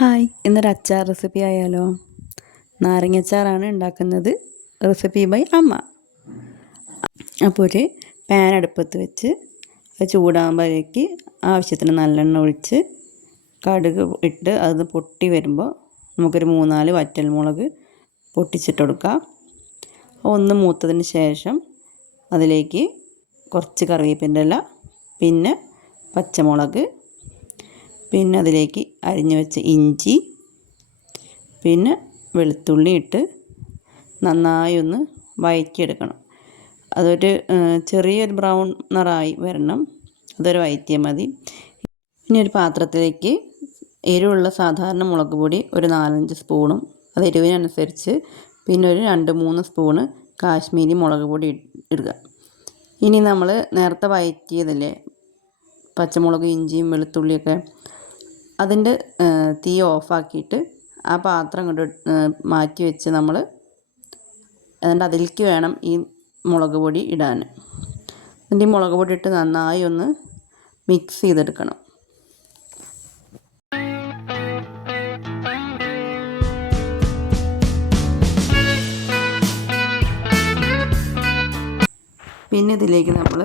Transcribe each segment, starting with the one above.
Hi, ഇന്നൊരു അച്ചാർ recipe ആയാലോ? നാരങ്ങച്ചാറാണ് ഉണ്ടാക്കുന്നത്. റെസിപ്പി ബൈ അമ്മ. അപ്പോൾ ഒരു പാൻ അടുപ്പത്ത് വെച്ച് അത് ചൂടാകുമ്പോഴേക്ക് ആവശ്യത്തിന് നല്ലെണ്ണ ഒഴിച്ച് കടുക് ഇട്ട് അത് പൊട്ടി വരുമ്പോൾ നമുക്കൊരു 3-4 വറ്റൽമുളക് പൊട്ടിച്ചിട്ട് കൊടുക്കാം. ഒന്ന് മൂത്തതിന് ശേഷം അതിലേക്ക് കുറച്ച് കറിവേപ്പിൻ്റെ ഇല, പിന്നെ പച്ചമുളക്, പിന്നെ അതിലേക്ക് അരിഞ്ഞു വെച്ച ഇഞ്ചി, പിന്നെ വെളുത്തുള്ളി ഇട്ട് നന്നായി ഒന്ന് വഴറ്റിയെടുക്കണം. അതൊരു ചെറിയൊരു ബ്രൗൺ നിറമായി വരണം. അതൊരു വഴറ്റിയാൽ മതി. ഇനി ഒരു പാത്രത്തിലേക്ക് എരിവുള്ള സാധാരണ മുളക് പൊടി ഒരു 4-5 സ്പൂണും, അത് എരിവിനനുസരിച്ച്, പിന്നെ ഒരു 2-3 സ്പൂണ് കാശ്മീരി മുളക് പൊടി ഇടുക. ഇനി നമ്മൾ നേരത്തെ വഴറ്റിയതല്ലേ പച്ചമുളക്, ഇഞ്ചിയും വെളുത്തുള്ളിയൊക്കെ, അതിൻ്റെ തീ ഓഫാക്കിയിട്ട് ആ പാത്രം കൊണ്ട് മാറ്റി വെച്ച് നമ്മൾ എന്നിട്ട് അതിലേക്ക് വേണം ഈ മുളക് പൊടി ഇടാൻ. എന്നിട്ട് ഈ മുളക് പൊടി ഇട്ട് നന്നായി ഒന്ന് മിക്സ് ചെയ്തെടുക്കണം. പിന്നെ ഇതിലേക്ക് നമ്മൾ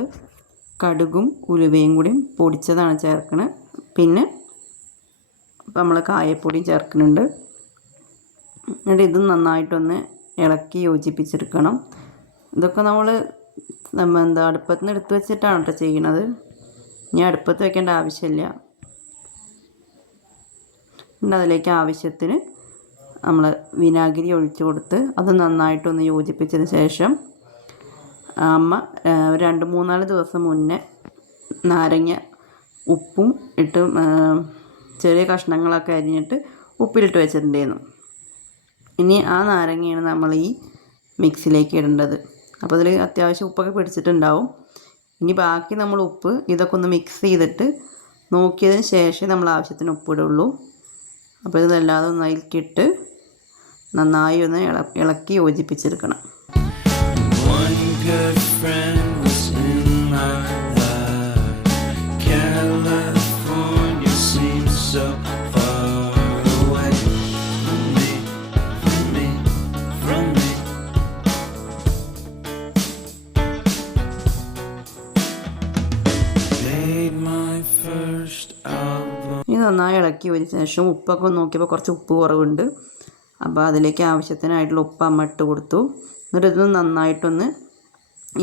കടുകും ഉലുവയും കൂടി പൊടിച്ചതാണ് ചേർക്കണത്. പിന്നെ നമ്മൾ കായപ്പൊടിയും ചേർക്കുന്നുണ്ട്. എന്നിട്ട് ഇത് നന്നായിട്ടൊന്ന് ഇളക്കി യോജിപ്പിച്ചെടുക്കണം. ഇതൊക്കെ നമ്മൾ അടുപ്പത്ത് നിന്ന് എടുത്ത് വെച്ചിട്ടാണ് കേട്ടോ ചെയ്യണത്. ഇനി അടുപ്പത്ത് വെക്കേണ്ട ആവശ്യമില്ല. എന്നിട്ട് അതിലേക്ക് ആവശ്യത്തിന് നമ്മൾ വിനാഗിരി ഒഴിച്ചു കൊടുത്ത് അത് നന്നായിട്ടൊന്ന് യോജിപ്പിച്ചതിന് ശേഷം അമ്മ 2-3-4 ദിവസം മുന്നേ നാരങ്ങ ഉപ്പും ഇട്ട് ചെറിയ കഷ്ണങ്ങളൊക്കെ അരിഞ്ഞിട്ട് ഉപ്പിലിട്ട് വെച്ചിട്ടുണ്ടായിരുന്നു. ഇനി ആ നാരങ്ങയാണ് നമ്മൾ ഈ മിക്സിലേക്ക് ഇടേണ്ടത്. അപ്പോൾ അതിൽ അത്യാവശ്യം ഉപ്പൊക്കെ പിടിച്ചിട്ടുണ്ടാവും. ഇനി ബാക്കി നമ്മൾ ഉപ്പ് ഇതൊക്കെ ഒന്ന് മിക്സ് ചെയ്തിട്ട് നോക്കിയതിന് ശേഷം നമ്മൾ ആവശ്യത്തിന് ഉപ്പിടുള്ളൂ. അപ്പോൾ ഇതെല്ലാതും ഒന്ന് അതിലേക്കിട്ട് നന്നായി ഒന്ന് ഇളക്കി യോജിപ്പിച്ചെടുക്കണം. ഇനി നന്നായി ഇളക്കി വെച്ച ശേഷം ഉപ്പൊക്കെ നോക്കിയപ്പോൾ കുറച്ച് ഉപ്പ് കുറവുണ്ട്. അപ്പോൾ അതിലേക്ക് ആവശ്യത്തിനായിട്ടുള്ള ഉപ്പ് അമ്മ ഇട്ട് കൊടുത്തു. എന്നിട്ട് ഇതൊന്ന് നന്നായിട്ടൊന്ന്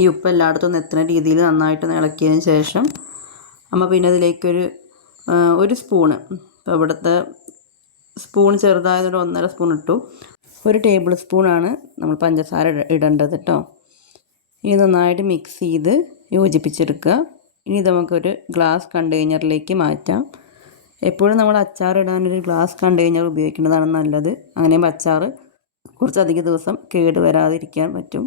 ഈ ഉപ്പ് എല്ലായിടത്തും ഒന്ന് എത്തുന്ന രീതിയിൽ നന്നായിട്ടൊന്ന് ഇളക്കിയതിന് ശേഷം അമ്മ പിന്നെ അതിലേക്കൊരു 1 സ്പൂണ്, ഇപ്പോൾ ഇവിടുത്തെ സ്പൂൺ ചെറുതായതൊരു 1.5 സ്പൂൺ ഇട്ടു. 1 ടേബിൾ സ്പൂണാണ് നമ്മൾ പഞ്ചസാര ഇടേണ്ടത് കേട്ടോ. ഇനി നന്നായിട്ട് മിക്സ് ചെയ്ത് യോജിപ്പിച്ചെടുക്കുക. ഇനി ഇത് നമുക്കൊരു ഗ്ലാസ് കണ്ടെയ്നറിലേക്ക് മാറ്റാം. എപ്പോഴും നമ്മൾ അച്ചാർ ഇടാനൊരു ഗ്ലാസ് കണ്ടെയ്നർ ഉപയോഗിക്കുന്നതാണ് നല്ലത്. അങ്ങനെയുമ്പോൾ അച്ചാർ കുറച്ചധികം ദിവസം കേട് വരാതിരിക്കാൻ പറ്റും.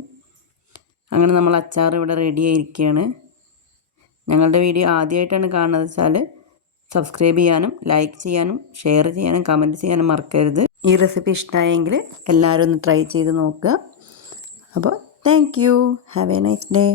അങ്ങനെ നമ്മൾ അച്ചാർ ഇവിടെ റെഡി ആയിരിക്കുകയാണ്. ഞങ്ങളുടെ വീഡിയോ ആദ്യമായിട്ടാണ് കാണുന്നത് വെച്ചാൽ സബ്സ്ക്രൈബ് ചെയ്യാനും ലൈക്ക് ചെയ്യാനും ഷെയർ ചെയ്യാനും കമൻറ്റ് ചെയ്യാനും മറക്കരുത്. ഈ റെസിപ്പി ഇഷ്ടമായെങ്കിൽ എല്ലാവരും ഒന്ന് ട്രൈ ചെയ്ത് നോക്കുക. അപ്പോൾ thank you. Have A nice day.